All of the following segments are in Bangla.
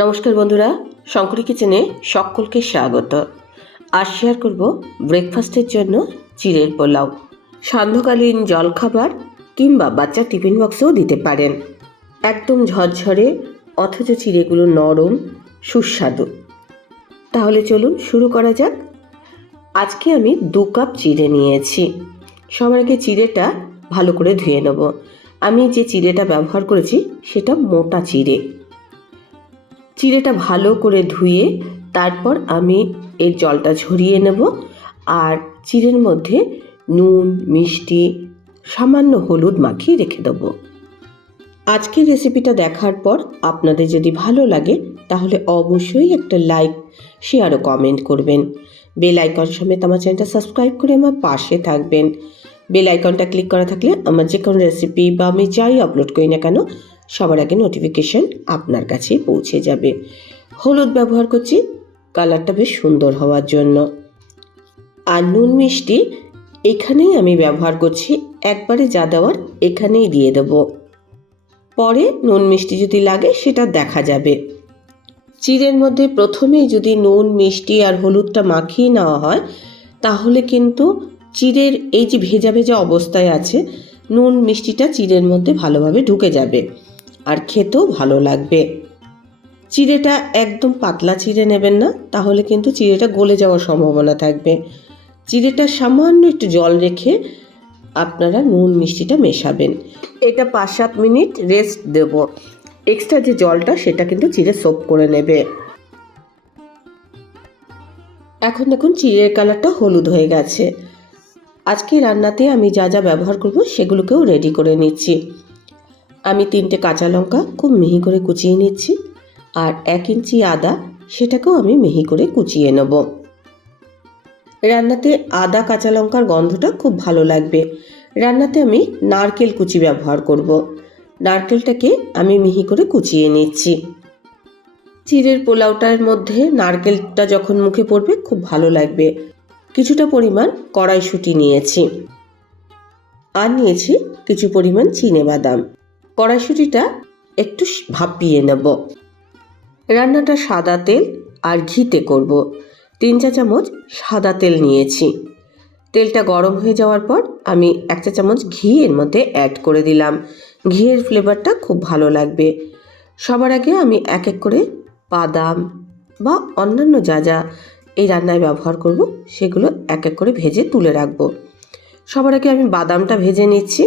নমস্কার বন্ধুরা, শঙ্করী কিচেনে সকলকে স্বাগত। আজ শেয়ার করব ব্রেকফাস্টের জন্য চিড়ের পোলাও। সান্ধ্যকালীন জলখাবার কিংবা বাচ্চার টিফিন বক্সেও দিতে পারেন। একদম ঝরঝরে অথচ চিড়েগুলো নরম সুস্বাদু। তাহলে চলুন শুরু করা যাক। আজকে আমি 2 কাপ চিড়ে নিয়েছি। সবার আগে চিড়েটা ভালো করে ধুয়ে নেব। আমি যে চিড়েটা ব্যবহার করেছি সেটা মোটা চিড়ে। চিড়েটা ভালো করে ধুয়ে তারপর আমি এর জলটা ঝরিয়ে নেব। আর চিড়ের মধ্যে নুন, মিষ্টি, সামান্য হলুদ মাখিয়ে রেখে দেব। আজকের রেসিপিটা দেখার পর আপনাদের যদি ভালো লাগে তাহলে অবশ্যই একটা লাইক, শেয়ার ও কমেন্ট করবেন। বেল আইকন সমেত আমার চ্যানেলটা সাবস্ক্রাইব করে আমার পাশে থাকবেন। বেল আইকনটা ক্লিক করা থাকলে আমার যে কোনো রেসিপি বা আমি যাই আপলোড করি না কেন সবার আগে নোটিফিকেশন আপনার কাছে পৌঁছে যাবে। হলুদ ব্যবহার করছি কালারটা বেশ সুন্দর হওয়ার জন্য। আর নুন মিষ্টি এখানেই আমি ব্যবহার করছি, একবারে যা দেওয়ার এখানেই দিয়ে দেব। পরে নুন মিষ্টি যদি লাগে সেটা দেখা যাবে। চিড়ের মধ্যে প্রথমেই যদি নুন, মিষ্টি আর হলুদটা মাখিয়ে নেওয়া হয় তাহলে কিন্তু চিড়ের এই যে ভেজা ভেজা অবস্থায় আছে নুন মিষ্টিটা চিড়ের মধ্যে ভালোভাবে ঢুকে যাবে আর খেতেও ভালো লাগবে। চিড়েটা একদম পাতলা চিড়ে নেবেন না, তাহলে কিন্তু চিড়েটা গলে যাওয়ার সম্ভাবনা থাকবে। চিড়েটা সামান্য একটু জল রেখে আপনারা নুন মিষ্টিটা মেশাবেন। এটা 5-7 মিনিট রেস্ট দেব। এক্সট্রা যে জলটা সেটা কিন্তু চিড়ে সোপ করে নেবে। এখন দেখুন চিড়ের কালারটা হলুদ হয়ে গেছে। আজকে রান্নাতে আমি যা যা ব্যবহার করব সেগুলোকেও রেডি করে নিচ্ছি। আমি 3টে কাঁচা লঙ্কা খুব মিহি করে কুচিয়ে নিচ্ছি। আর 1 ইঞ্চি আদা, সেটাকেও আমি মিহি করে কুচিয়ে নেব। রান্নাতে আদা কাঁচা লঙ্কার গন্ধটা খুব ভালো লাগবে। রান্নাতে আমি নারকেল কুচি ব্যবহার করব। নারকেলটাকে আমি মিহি করে কুচিয়ে নিচ্ছি। চিড়ের পোলাওটার মধ্যে নারকেলটা যখন মুখে পড়বে খুব ভালো লাগবে। কিছুটা পরিমাণ কড়াইশুঁটি নিয়েছি আর নিয়েছি কিছু পরিমাণ চিনেবাদাম। কড়াইশুঁটিটা একটু ভাপিয়ে নেব। রান্নাটা সাদা তেল আর ঘিতে করব। 3 চা চামচ সাদা তেল নিয়েছি। তেলটা গরম হয়ে যাওয়ার পর আমি 1 চা চামচ ঘি এর মধ্যে অ্যাড করে দিলাম। ঘিয়ের ফ্লেভারটা খুব ভালো লাগবে। সবার আগে আমি এক এক করে বাদাম বা অন্যান্য যা যা এই রান্নায় ব্যবহার করব সেগুলো এক এক করে ভেজে তুলে রাখবো। সবার আগে আমি বাদামটা ভেজে নিচ্ছি।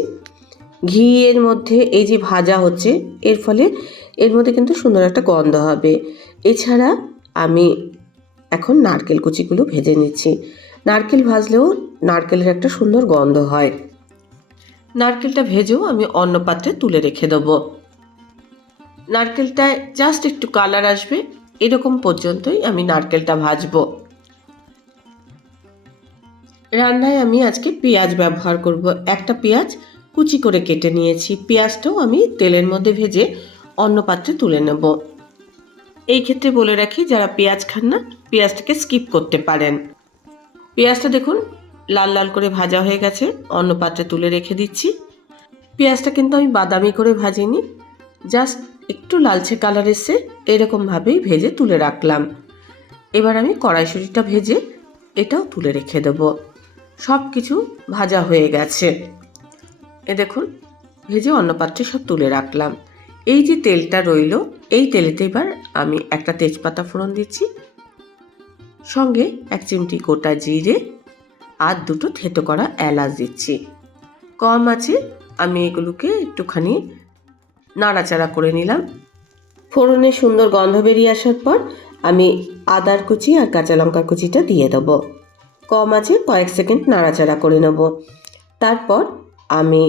ঘি এর মধ্যে এই যে ভাজা হচ্ছে এর ফলে এর মধ্যে কিন্তু সুন্দর একটা গন্ধ হবে। এছাড়া আমি এখন নারকেল কুচিগুলো ভেজে নিচ্ছি। নারকেল ভাজলেও নারকেলের একটা সুন্দর গন্ধ হয়। নারকেলটা ভেজেও আমি অন্য পাত্রে তুলে রেখে দেবো। নারকেলটায় জাস্ট একটু কালার আসবে এরকম পর্যন্তই আমি নারকেলটা ভাজবো। রান্নায় আমি আজকে পেঁয়াজ ব্যবহার করব। একটা পেঁয়াজ কুচি করে কেটে নিয়েছি। পেঁয়াজটাও আমি তেলের মধ্যে ভেজে অন্য পাত্রে তুলে নেব। এই ক্ষেত্রে বলে রাখি, যারা পেঁয়াজ খান না পেঁয়াজটাকে স্কিপ করতে পারেন। পেঁয়াজটা দেখুন লাল লাল করে ভাজা হয়ে গেছে, অন্য পাত্রে তুলে রেখে দিচ্ছি। পেঁয়াজটা কিন্তু আমি বাদামি করে ভাজিনি, জাস্ট একটু লালচে কালার এসে এরকমভাবেই ভেজে তুলে রাখলাম। এবার আমি কড়াইশুঁটিটা ভেজে এটাও তুলে রেখে দেবো। সব কিছু ভাজা হয়ে গেছে। এ দেখুন ভেজে অন্য পাত্রে সব তুলে রাখলাম। এই যে তেলটা রইল এই তেলেতে এবার আমি একটা তেজপাতা ফোড়ন দিচ্ছি, সঙ্গে 1 চিমটি গোটা জিরে আর 2টো থেতো করা এলাচ দিচ্ছি। কম আছে আমি এগুলোকে একটুখানি নাড়াচাড়া করে নিলাম। ফোড়নে সুন্দর গন্ধ বেরিয়ে আসার পর আমি আদার কুচি আর কাঁচা লঙ্কার কুচিটা দিয়ে দেবো। কম আছে কয়েক সেকেন্ড নাড়াচাড়া করে নেব। তারপর আমি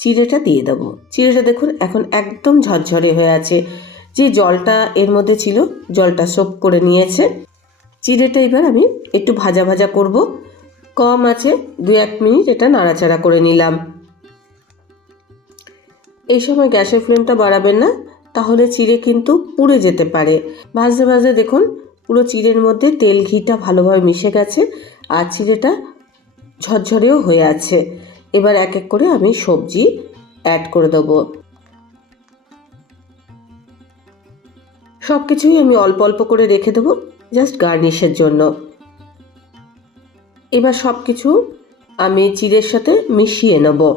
চিড়েটা দিয়ে দেবো। চিড়েটা দেখুন এখন একদম ঝরঝরে হয়ে আছে। যে জলটা এর মধ্যে ছিল জলটা সোপ করে নিয়েছে। চিড়েটা এবার আমি একটু ভাজা ভাজা করব। কম আছে 2-1 মিনিট এটা নাড়াচাড়া করে নিলাম। এই সময় গ্যাসের ফ্লেমটা বাড়াবেন না, তাহলে চিড়ে কিন্তু পুড়ে যেতে পারে। ভাজতে ভাজতে দেখুন পুরো চিড়ের মধ্যে তেল ঘিটা ভালোভাবে মিশে গেছে আর চিড়েটা ঝরঝরেও হয়ে আছে। এবার এক এক করে আমি সবজি অ্যাড করে দেবো। সব কিছুই আমি অল্প অল্প করে রেখে দেবো জাস্ট গার্নিশের জন্য। এবার সব কিছু আমি চিড়ের সাথে মিশিয়ে নেব।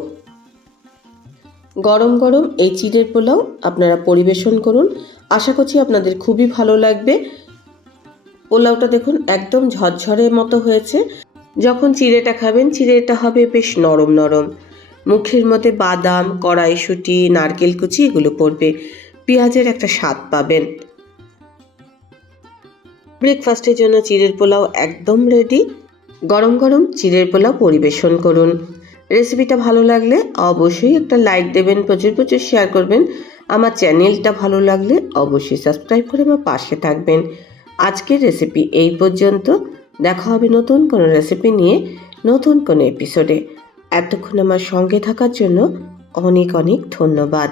গরম গরম এই চিড়ের পোলাও আপনারা পরিবেশন করুন, আশা করছি আপনাদের খুবই ভালো লাগবে। পোলাওটা দেখুন একদম ঝরঝরের মতো হয়েছে। যখন চিড়েটা খাবেন চিড়েটা হবে বেশ নরম নরম, মুখের মধ্যে বাদাম, কড়াইশুঁটি, নারকেল কুচি এগুলো পড়বে, পেঁয়াজের একটা স্বাদ পাবেন। ব্রেকফাস্টের জন্য চিড়ের পোলাও একদম রেডি। গরম গরম চিড়ের পোলাও পরিবেশন করুন। রেসিপিটা ভালো লাগলে অবশ্যই একটা লাইক দেবেন, প্রচুর প্রচুর শেয়ার করবেন। আমার চ্যানেলটা ভালো লাগলে অবশ্যই সাবস্ক্রাইব করে আমার পাশে থাকবেন। আজকের রেসিপি এই পর্যন্ত। দেখা হবে নতুন কোনো রেসিপি নিয়ে নতুন কোনো এপিসোডে। এতক্ষণ আমার সঙ্গে থাকার জন্য অনেক অনেক ধন্যবাদ।